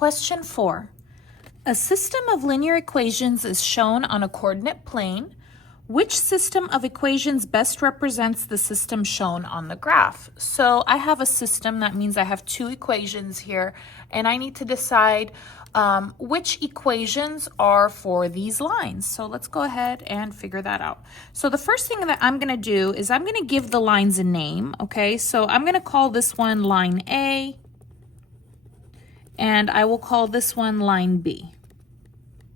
Question 4. A system of linear equations is shown on a coordinate plane. Which system of equations best represents the system shown on the graph? So I have a system, that means I have two equations here, and I need to decide which equations are for these lines. So let's go ahead and figure that out. So the first thing that I'm going to do is I'm going to give the lines a name, okay? So I'm going to call this one line A, and I will call this one line B.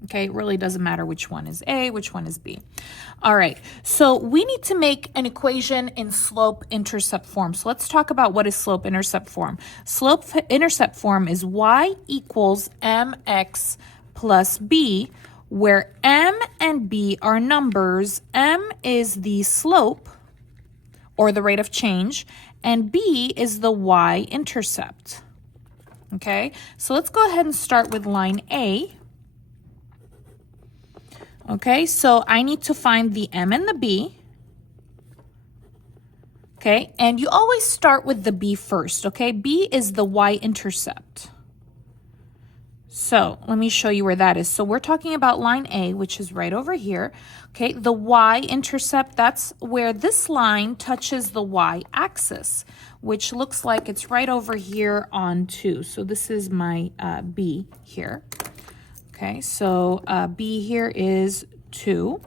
Okay, it really doesn't matter which one is A, which one is B. All right, so we need to make an equation in slope-intercept form. So let's talk about what is slope-intercept form. Slope-intercept form is y equals mx plus b, where m and b are numbers. M is the slope, or the rate of change, and b is the y-intercept. Okay, so let's go ahead and start with line A. Okay, so I need to find the m and the b. Okay, and you always start with the b first, okay? B is the y-intercept. So let me show you where that is. So we're talking about line A, which is right over here. Okay, the y-intercept, that's where this line touches the y-axis, which looks like it's right over here on 2. So this is my b here. Okay, so b here is 2.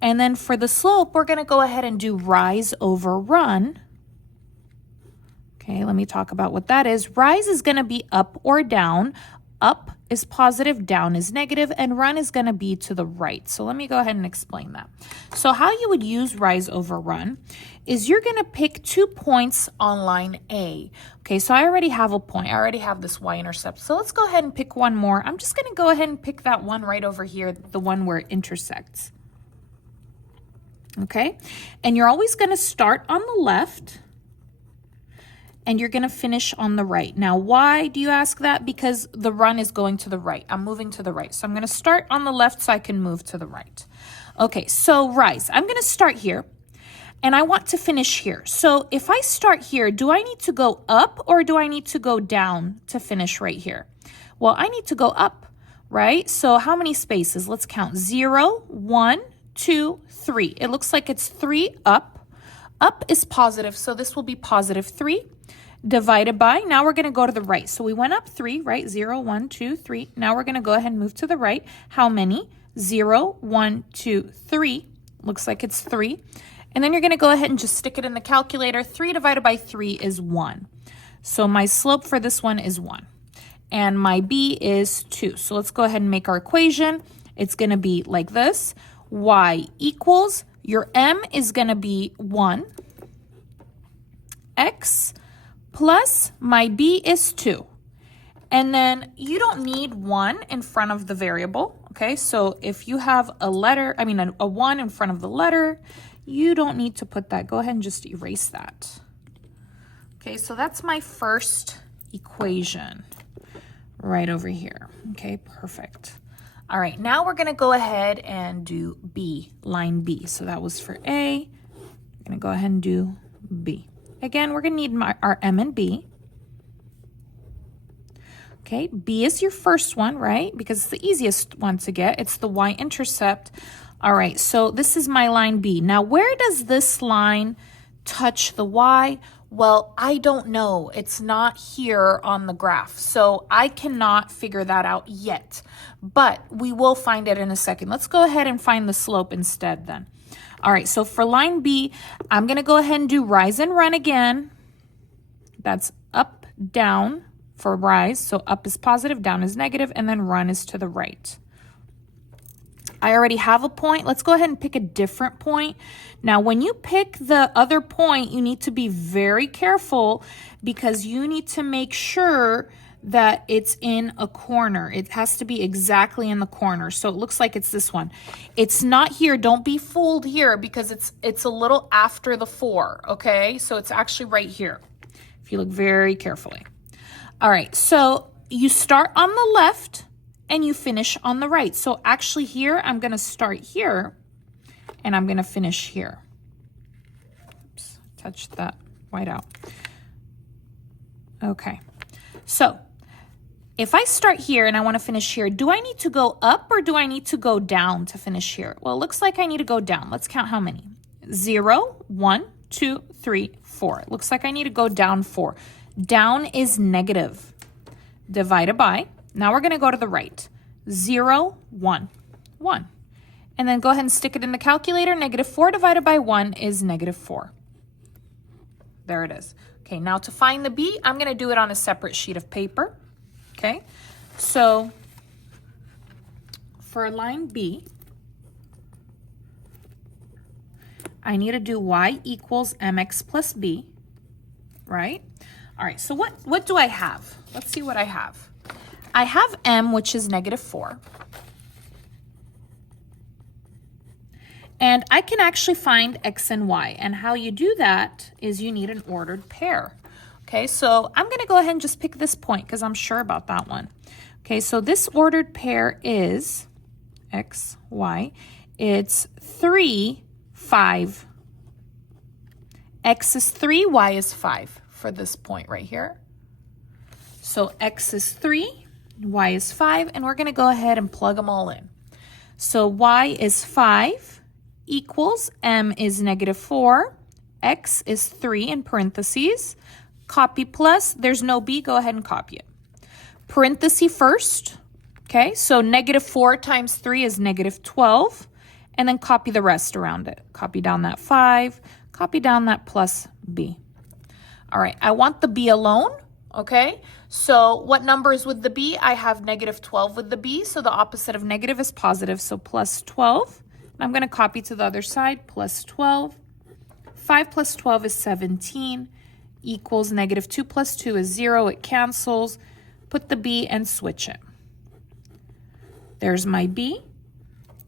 And then for the slope, we're going to go ahead and do rise over run. Okay, let me talk about what that is. Rise is going to be up or down. Up is positive, down is negative, and run is going to be to the right. So let me go ahead and explain that. So how you would use rise over run is you're going to pick 2 points on line A. Okay, so I already have a point. I already have this y-intercept. So let's go ahead and pick one more. I'm just going to go ahead and pick that one right over here, the one where it intersects. Okay, and you're always going to start on the left, and you're going to finish on the right. Now, why do you ask that? Because the run is going to the right. I'm moving to the right. So I'm going to start on the left so I can move to the right. Okay, so rise. I'm going to start here, and I want to finish here. So if I start here, do I need to go up or do I need to go down to finish right here? Well, I need to go up, right? So how many spaces? Let's count. 0, 1, 2, 3. It looks like it's 3 up. Up is positive, so this will be positive 3. Divided by, now we're going to go to the right. So we went up 3, right? 0, 1, 2, 3. Now we're going to go ahead and move to the right. How many? 0, 1, 2, 3. Looks like it's 3. And then you're going to go ahead and just stick it in the calculator. 3 divided by 3 is 1. So my slope for this one is 1. And my b is 2. So let's go ahead and make our equation. It's going to be like this. Y equals, your m is going to be 1. X plus my b is 2. And then you don't need 1 in front of the variable, okay? So if you have a 1 in front of the letter, you don't need to put that. Go ahead and just erase that. Okay, so that's my first equation right over here. Okay, perfect. All right, now we're gonna go ahead and do B, line B. So that was for A. I'm gonna go ahead and do B. Again, we're going to need our M and B. Okay, B is your first one, right? Because it's the easiest one to get. It's the y-intercept. All right, so this is my line B. Now, where does this line touch the y? Well, I don't know. It's not here on the graph, so I cannot figure that out yet. But we will find it in a second. Let's go ahead and find the slope instead then. All right, so for line B, I'm going to go ahead and do rise and run again. That's up, down for rise. So up is positive, down is negative, and then run is to the right. I already have a point. Let's go ahead and pick a different point. Now, when you pick the other point, you need to be very careful because you need to make sure that it's in a corner. It has to be exactly in the corner. So it looks like it's this one. It's not here. Don't be fooled here because it's a little after the 4, okay? So it's actually right here if you look very carefully. All right, so you start on the left and you finish on the right. So actually here, I'm going to start here and I'm going to finish here. Oops, touch that white out. Okay, so if I start here and I want to finish here, do I need to go up or do I need to go down to finish here? Well, it looks like I need to go down. Let's count how many. 0, 1, 2, 3, 4. It looks like I need to go down 4. Down is negative. Divided by, now we're going to go to the right. 0, 1, 1. And then go ahead and stick it in the calculator. Negative 4 divided by 1 is negative 4. There it is. Okay, now to find the b, I'm going to do it on a separate sheet of paper. Okay, so for line b, I need to do y equals mx plus b, right? All right, so what do I have? Let's see what I have. I have m, which is negative 4. And I can actually find x and y. And how you do that is you need an ordered pair. Okay, so I'm going to go ahead and just pick this point because I'm sure about that one. Okay, so this ordered pair is x, y. It's 3, 5. X is 3, y is 5 for this point right here. So x is 3, y is 5, and we're going to go ahead and plug them all in. So y is 5 equals m is negative 4, x is 3 in parentheses, copy plus, there's no b, go ahead and copy it. Parenthesis first, okay, so negative 4 times 3 is negative 12, and then copy the rest around it. Copy down that 5, copy down that plus b. All right, I want the b alone, okay? So what number is with the b? I have negative 12 with the b, so the opposite of negative is positive, so plus 12. I'm going to copy to the other side, plus 12. 5 plus 12 is 17, equals negative 2 plus 2 is 0. It cancels. Put the b and switch it. There's my b.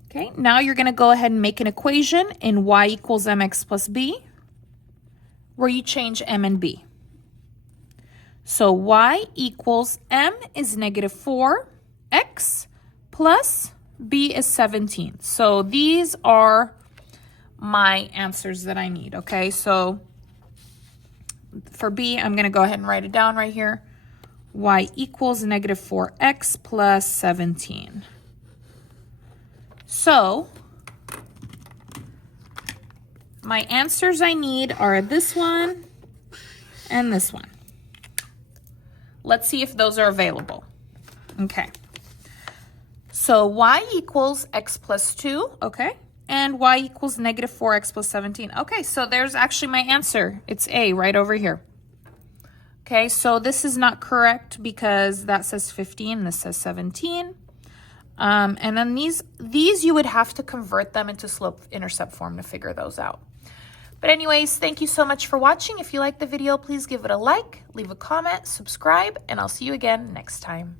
Okay, now you're going to go ahead and make an equation in y equals mx plus b, where you change m and b. So y equals m is negative 4, x plus b is 17. So these are my answers that I need, okay? So for b, I'm going to go ahead and write it down right here. Y equals negative 4x plus 17. So my answers I need are this one and this one. Let's see if those are available. Okay. So y equals x plus 2, okay? And y equals negative 4x plus 17. Okay, so there's actually my answer. It's A right over here. Okay, so this is not correct because that says 15, this says 17. And then these you would have to convert them into slope-intercept form to figure those out. But anyways, thank you so much for watching. If you liked the video, please give it a like, leave a comment, subscribe, and I'll see you again next time.